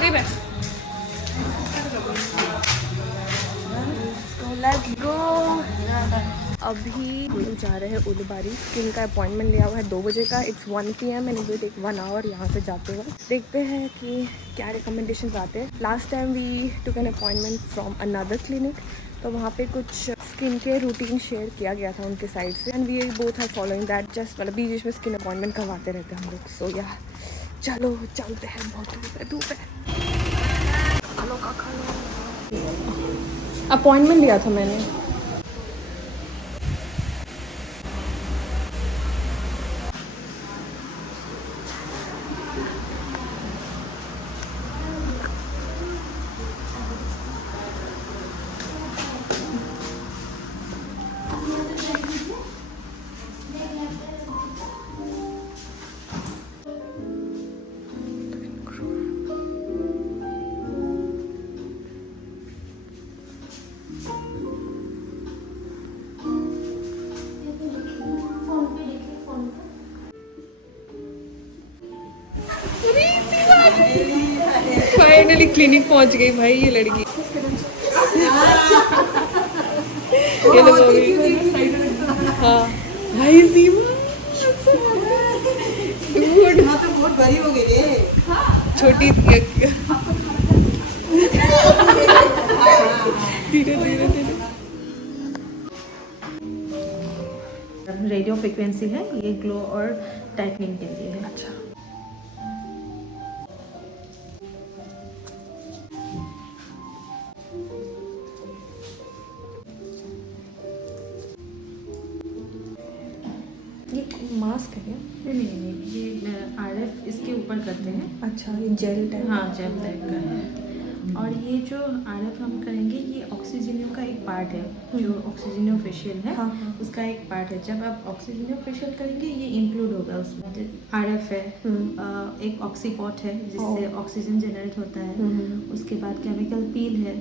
गई मैं। Let's go. अभी हम लोग जा रहे हैं उलूबारी। स्किन का अपॉइंटमेंट लिया हुआ है 2 बजे का। It's 1 PM and it will take 1 hour यहाँ से जाते हुए। देखते हैं कि क्या रिकमेंडेशन आते हैं। Last time we took an appointment from another clinic, तो वहाँ पे कुछ स्किन के रूटीन शेयर किया गया था उनके साइड से and we both are following that. Just मतलब बीच में स्किन अपॉइंटमेंट करवाते रहते हैं हम लोग। सो या चलो चलते हैं। बहुत धूप है। अपॉइंटमेंट लिया था मैंने। फाइनली क्लिनिक पहुंच गई भाई ये लड़की। ये लोग हो गई। हाँ भाई सीमा तो बहुत बड़ी हो गई है। छोटी धीरे धीरे धीरे। रेडियो फ्रिक्वेंसी है ये, ग्लो और टाइटनिंग के लिए है। अच्छा ये मास्क है क्या? नहीं, ये RF इसके ऊपर करते हैं। अच्छा ये जेल टाइप। हाँ जेल टाइप का है। और ये जो RF हम करेंगे ये ऑक्सीजनियो का एक पार्ट है, जो ऑक्सीजनियो फेशियल है। हाँ। उसका एक पार्ट है। जब आप ऑक्सीजनियो फेशियल करेंगे ये इंक्लूड होगा उसमें। RF है, एक ऑक्सीपॉट है जिससे ऑक्सीजन जनरेट होता है, उसके बाद केमिकल पील है,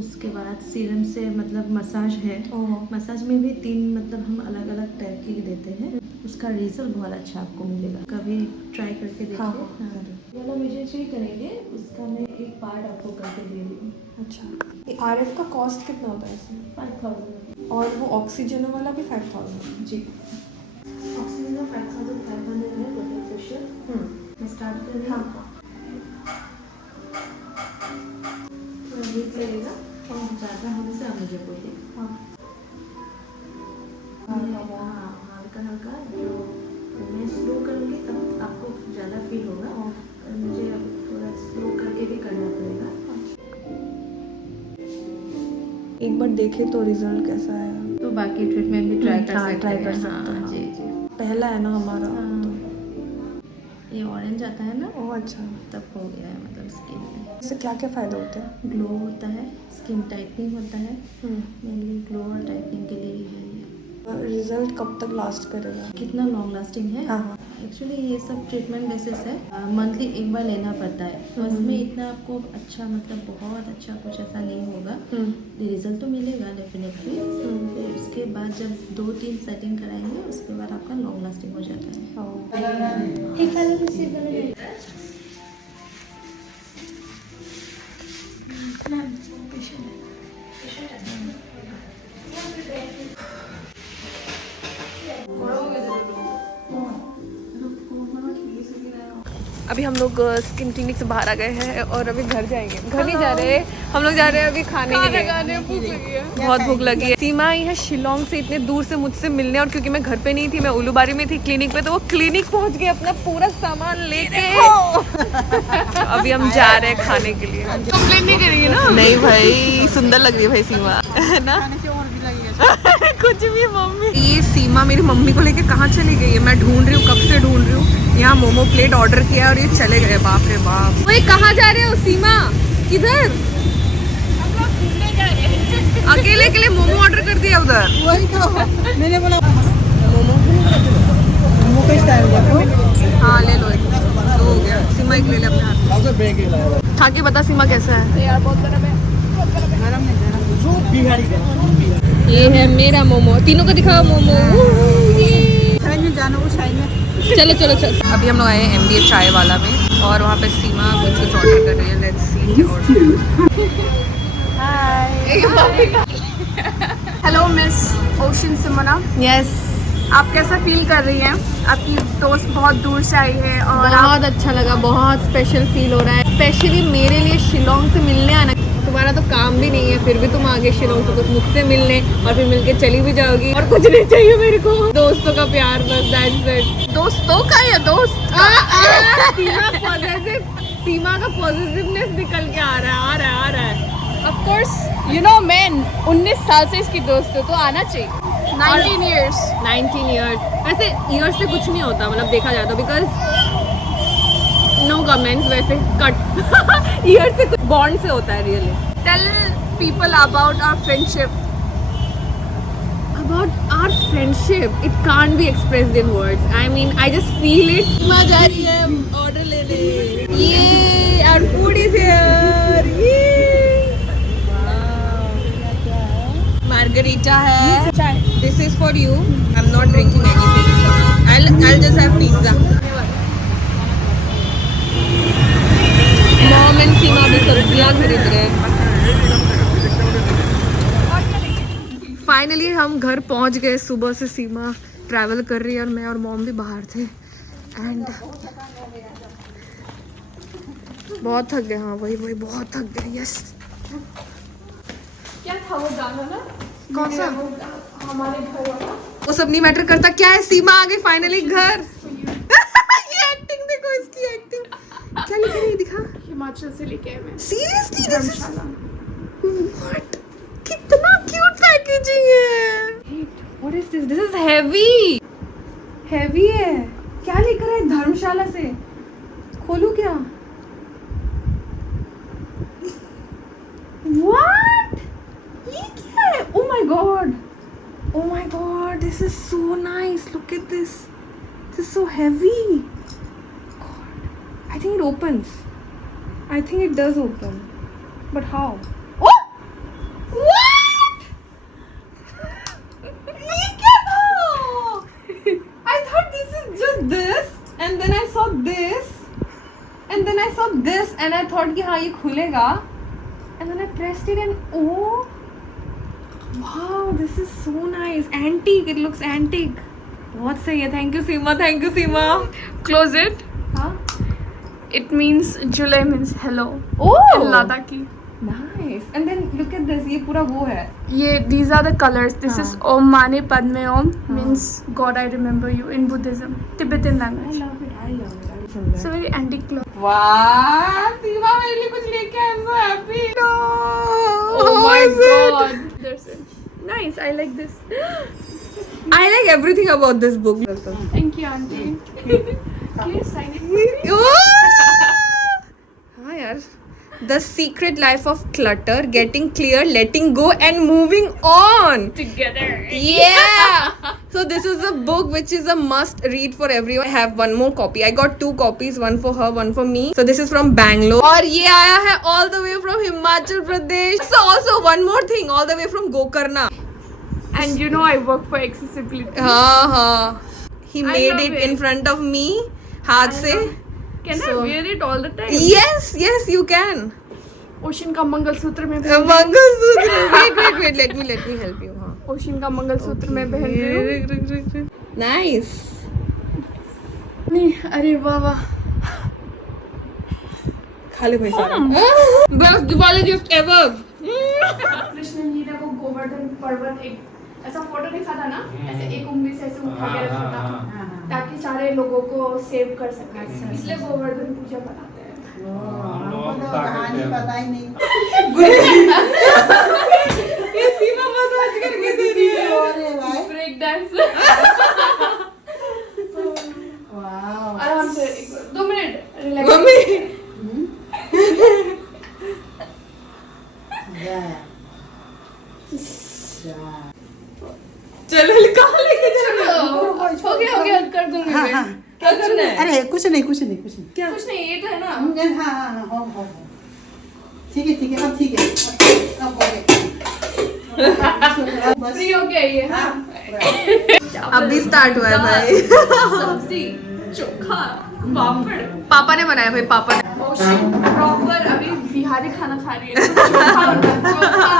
उसके बाद सीरम से मतलब मसाज है। मसाज में भी 3 मतलब हम अलग अलग टाइप के देते हैं। उसका रिजल्ट बहुत अच्छा आपको मिलेगा, कभी ट्राई करके देखिए। हाँ। वाला मेजर करेंगे उसका मैं एक पार्ट आपको करके दे रही हूँ। अच्छा ये RF का कॉस्ट कितना होता है इसमें? 5000। और वो ऑक्सीजन वाला भी 5000? जी, ऑक्सीजन का 5500 है टोटल फेशियल। मैं स्टार्ट कर रही हूँ। थोड़ा वीक लगेगा और ज़्यादा होने से आप मुझे बोलिए। हाँ हल्का हल्का, जो मैं स्लो करूँगी तब आपको ज़्यादा फील होगा और मुझे अब थोड़ा स्लो करके भी करना पड़ेगा। एक बार देखे तो रिजल्ट कैसा है तो बाकी ट्रीटमेंट भी ट्राई कर सकते हैं। हाँ। जी जी। पहला है ना हमारा। ये ऑरेंज आता है ना, ओह अच्छा। तब हो गया है मतलब स्किन में। इससे क्या क्या फ़ायदा होते हैं? ग्लो होता है, स्किन टाइटनिंग होता है। मेनली ग्लो और टाइटनिंग के लिए ही है ये। रिजल्ट कब तक लास्ट करेगा? कितना लॉन्ग लास्टिंग है? हाँ। एक्चुअली ये सब ट्रीटमेंट बेसिस है, मंथली एक बार लेना पड़ता है। फर्स्ट में इतना आपको अच्छा मतलब बहुत अच्छा कुछ ऐसा नहीं होगा। रिजल्ट तो मिलेगा डेफिनेटली। फिर उसके बाद जब 2-3 सेटिंग कराएंगे उसके बाद आपका लॉन्ग लास्टिंग हो जाता है। अभी हम लोग स्किन क्लिनिक से बाहर आ गए हैं और अभी घर जाएंगे। घर नहीं जा रहे, हम लोग जा रहे हैं अभी खाने के लिए। भूख लगी है, बहुत भूख लगी है। सीमा आई है शिलोंग से इतने दूर से मुझसे मिलने, और क्योंकि मैं घर पे नहीं थी, मैं उलूबारी में थी क्लिनिक पे, तो वो क्लिनिक पहुंच गई अपना पूरा सामान लेके। अभी हम जा रहे हैं खाने के लिए। कंप्लेन नहीं करेंगे ना? नहीं भाई, सुंदर लग रही है भाई सीमा, है ना? कुछ भी मम्मी। ये सीमा मेरी मम्मी को लेके कहाँ चली गई है? मैं ढूंढ रही हूँ, कब से ढूंढ रही हूँ। यहाँ मोमो प्लेट ऑर्डर किया और ये चले गए। बाप रे बाप। वो कहाँ जा रहे हो सीमा? किधर? अकेले के लिए मोमो ऑर्डर कर दिया उधर। वही तो मैंने बोला मोमो का स्टाइल। हाँ ले लो एक, तो हो गया। सीमा एक ले ले अपने हाथ। खा के बता सीमा कैसा है? यार बहुत गरम है। गरम नहीं, ये है मेरा मोमो। तीनों को दिखाओ मोमो। जाना वो साइड में। चलो चलो चलो। अभी हम लोग आए हैं MBA चाय वाला में और वहाँ पे सीमा कुछ ऑर्डर कर रही है। Let's hello miss ocean Simona, yes, आप कैसा फील कर रही हैं? आपकी दोस्त बहुत दूर से आई है और आप बहुत अच्छा लगा, बहुत स्पेशल फील हो रहा है, स्पेशली मेरे लिए शिलोंग से मिलने आना। तुम्हारा तो काम भी नहीं है, फिर भी तुम आगे शिलोंग से कुछ मुझसे मिलने और फिर मिलके चली भी जाओगी, और कुछ नहीं चाहिए मेरे को, दोस्तों का प्यार बस, दैट्स इट। दोस्तों का या दोस्त? सीमा का पॉजिटिवनेस निकल के आ रहा है। ऑफ कोर्स यू नो मैं 19 साल से इसकी दोस्त हूँ, तो आना चाहिए। 19 years। 19 years, वैसे ईयर्स से कुछ नहीं होता, मतलब देखा जाए तो, बिकॉज नो कमेंट्स, वैसे कट ईयर से कुछ बॉन्ड से होता है really. Tell people about our friendship. About our friendship, it can't be expressed in words. I mean, I just feel it. मजा आ रही है ऑर्डर लेने। ये our food is here. Margarita है। This is for you. I'm not drinking anything. I'll just have pizza. Mom and Seema भी सब्जियाँ खरीद रहे हैं। फाइनली हम घर पहुंच गए। सुबह से सीमा ट्रैवल कर रही है और मैं और मॉम भी बाहर थे, एंड बहुत थक गए। हाँ वही बहुत थक गए। यस, क्या था वो गाना ना? कौन सा? हमारे घर वाला। वो सब नहीं मैटर करता, क्या है, सीमा आ गई फाइनली घर। ये एक्टिंग देखो, इसकी एक्टिंग। क्या लिखा है, दिखा। हिमाचल से लेके आए मैं। सीरियसली? व्हाट, कितना क्यूट पैकेजिंग है। What is this? This is heavy. Heavy है। क्या लिख रहा है धर्मशाला से? खोलूं क्या? व्हाट, ये क्या है? Oh my God, oh my god, this is so nice. Look at this. This is so heavy. God, I think it opens. I think it does open. But how? Oh! What? ये क्या था? I thought this is just this, and then I saw this, and then I saw this, and I thought कि हाँ ये खुलेगा, and then I pressed it and oh. Wow, this is so nice. Antique. It looks antique. बहुत सही है. Thank you Seema. Thank you Seema. Close it. हाँ. It means July means hello. Oh. In Ladakhi. Nice. And then look at this. ये पूरा वो है. ये these are the colors. This is Om Mani Padme Om means God I remember you in Buddhism, Tibetan language. I love it. It's a very antique cloth. Wow. सीमा मेरे लिए कुछ लेके आए. I'm so happy. No. Oh my How is it? God. There's it. Nice. I like this. I like everything about this book. Thank you, auntie. Can you sign it? हाँ यार. The Secret Life of Clutter, Getting Clear, Letting Go and Moving On. Together. Yeah. So this is a book which is a must read for everyone. I have one more copy. I got 2 copies, one for her, one for me. So this is from Bangalore. और ये आया है all the way from Himachal Pradesh. So also one more thing, all the way from Gokarna. And you know I work for accessibility. हाँ. He I made love it it. in front of me. हाथ से. Can I So- wear it all the time? Yes, you can. Ocean का मंगलसूत्र में mangalsutra. Wait. Let me help you. हाँ. Ocean का मंगलसूत्र में पहन रही हूँ. Nice. नहीं, अरे वाह वाह. खा ले भाई सारा. Best Diwali gift ever. Krishna ji ने वो गोवर्धन पर्वत एक ऐसा फोटो दिखा था ना, ऐसे एक उंगली से ऐसे उठा के रखा था ताकि सारे लोगों को सेव कर सके, इसलिए गोवर्धन पूजा बनाते हैं. हमको तो कहानी पता ही नहीं. ये सीमा मसाज करके दे रही है. अरे भाई. Break dance. वाओ. आराम से 2 मिनट रिलैक्स. मम्मी. चलो निकाल लेके चलो. हो गया कर दूंगी हाँ मैं. हाँ. क्या करना है? अरे कुछ नहीं. कुछ नहीं, ये तो है ना. हाँ हो. ठीक है. अब ठीक है. अब हो गया. बस. फ्री हो गया ये. हाँ. अभी स्टार्ट हुआ है भाई. सब्जी, चोखा, पापड़. पापा ने बनाया भाई. पापा ने. ओशन प्रॉपर अभी बिहारी भारी खाना खा रही है, चोखा बना, चोखा।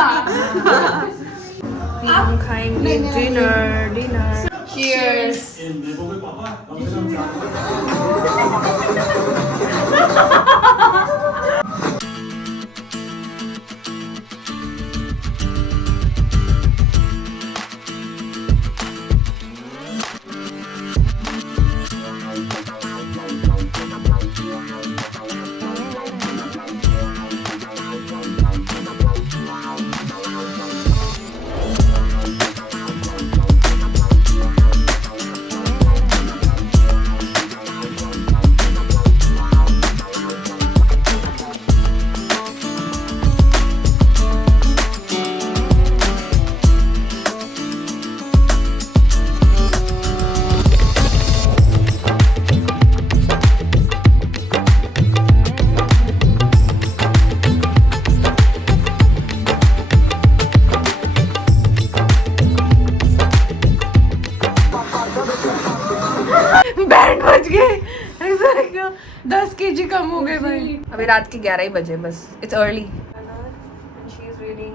हम खाएंगे डिनर। Cheers. बैंड बज गए, ऐसा लगा 10 kg कम हो गए भाई। अभी रात के 11 ही बजे बस, it's early. She is reading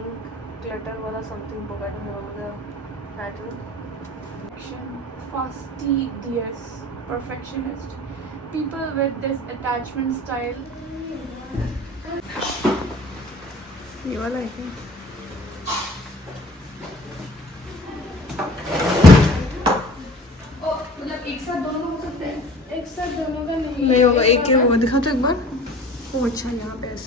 clutter वाला something book, I don't know the title. Fastidious, perfectionist, people with this attachment style. ये वाला है क्या? मतलब एक साथ दोनों हो सकते हैं? एक साथ दोनों का नहीं नहीं होगा, एक के वो दिखा तो एक बार। ओ अच्छा, यहाँ पे ऐसा